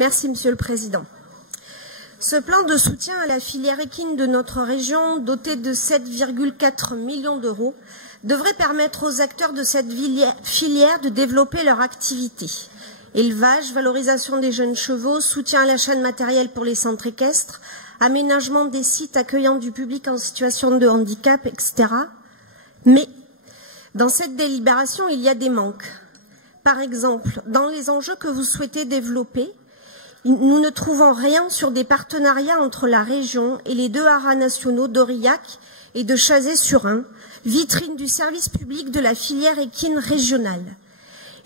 Merci, Monsieur le Président. Ce plan de soutien à la filière équine de notre région, doté de 7,4 millions d'euros, devrait permettre aux acteurs de cette filière de développer leur activité. Élevage, valorisation des jeunes chevaux, soutien à l'achat de matériel pour les centres équestres, aménagement des sites accueillant du public en situation de handicap, etc. Mais dans cette délibération, il y a des manques. Par exemple, dans les enjeux que vous souhaitez développer, nous ne trouvons rien sur des partenariats entre la région et les deux haras nationaux d'Aurillac et de Chazé-sur-Ain, vitrine du service public de la filière équine régionale.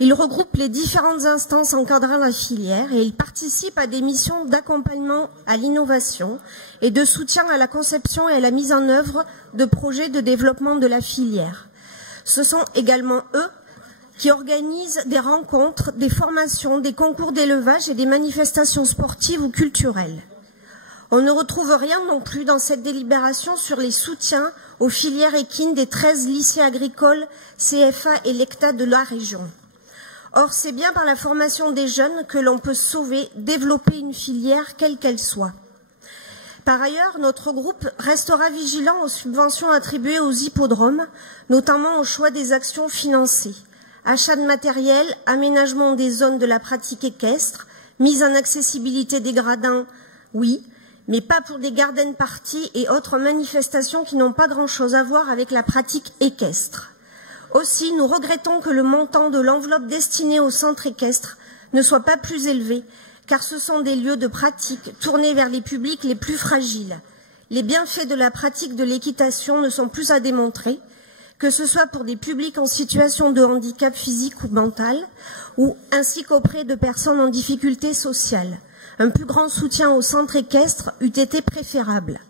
Il regroupe les différentes instances encadrant la filière et il participe à des missions d'accompagnement à l'innovation et de soutien à la conception et à la mise en œuvre de projets de développement de la filière. Ce sont également eux qui organisent des rencontres, des formations, des concours d'élevage et des manifestations sportives ou culturelles. On ne retrouve rien non plus dans cette délibération sur les soutiens aux filières équines des 13 lycées agricoles CFA et l'ECTA de la région. Or, c'est bien par la formation des jeunes que l'on peut sauver, développer une filière, quelle qu'elle soit. Par ailleurs, notre groupe restera vigilant aux subventions attribuées aux hippodromes, notamment au choix des actions financées. Achat de matériel, aménagement des zones de la pratique équestre, mise en accessibilité des gradins, oui, mais pas pour des garden parties et autres manifestations qui n'ont pas grand-chose à voir avec la pratique équestre. Aussi, nous regrettons que le montant de l'enveloppe destinée au centre équestre ne soit pas plus élevé, car ce sont des lieux de pratique tournés vers les publics les plus fragiles. Les bienfaits de la pratique de l'équitation ne sont plus à démontrer, que ce soit pour des publics en situation de handicap physique ou mental, ou ainsi qu'auprès de personnes en difficulté sociale. Un plus grand soutien au centre équestre eût été préférable.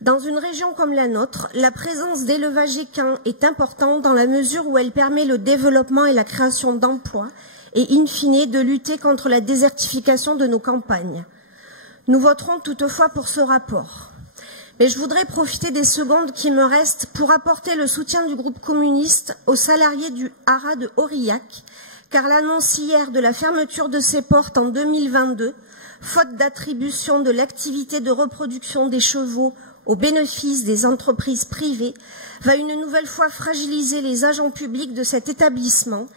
Dans une région comme la nôtre, la présence d'élevage équin est importante dans la mesure où elle permet le développement et la création d'emplois et, in fine, de lutter contre la désertification de nos campagnes. Nous voterons toutefois pour ce rapport. Mais je voudrais profiter des secondes qui me restent pour apporter le soutien du groupe communiste aux salariés du haras de Aurillac, car l'annonce hier de la fermeture de ses portes en 2022, faute d'attribution de l'activité de reproduction des chevaux au bénéfice des entreprises privées, va une nouvelle fois fragiliser les agents publics de cet établissement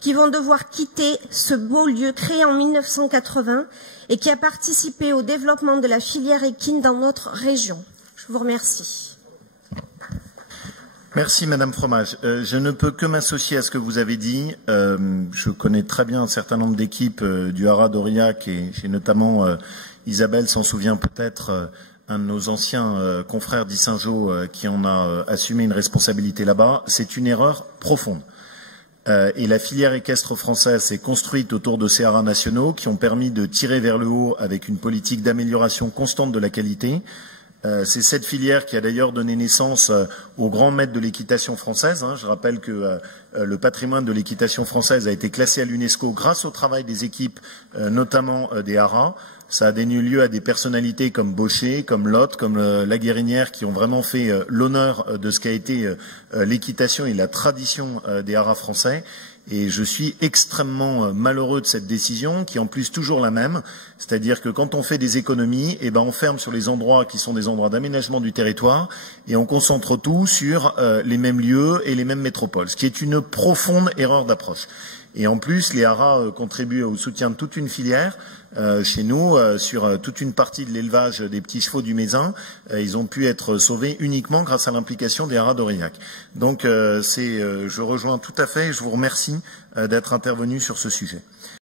qui vont devoir quitter ce beau lieu créé en 1980 et qui a participé au développement de la filière équine dans notre région. Je vous remercie. Merci Madame Fromage. Je ne peux que m'associer à ce que vous avez dit. Je connais très bien un certain nombre d'équipes du haras d'Aurillac et j'ai notamment Isabelle s'en souvient peut-être, un de nos anciens confrères d'Issingeau qui en a assumé une responsabilité là-bas. C'est une erreur profonde. Et la filière équestre française s'est construite autour de ces haras nationaux qui ont permis de tirer vers le haut avec une politique d'amélioration constante de la qualité. C'est cette filière qui a d'ailleurs donné naissance au grand maître de l'équitation française. Je rappelle que le patrimoine de l'équitation française a été classé à l'UNESCO grâce au travail des équipes, notamment des haras. Ça a donné lieu à des personnalités comme Baucher, comme Lotte, comme la Guérinière, qui ont vraiment fait l'honneur de ce qu'a été l'équitation et la tradition des haras français. Et je suis extrêmement malheureux de cette décision, qui est en plus toujours la même. C'est-à-dire que quand on fait des économies, on ferme sur les endroits qui sont des endroits d'aménagement du territoire et on concentre tout sur les mêmes lieux et les mêmes métropoles, ce qui est une profonde erreur d'approche. Et en plus, les haras contribuent au soutien de toute une filière. Chez nous, sur toute une partie de l'élevage des petits chevaux du Mézin, ils ont pu être sauvés uniquement grâce à l'implication des haras d'Aurillac. Donc, je rejoins tout à fait et je vous remercie d'être intervenu sur ce sujet.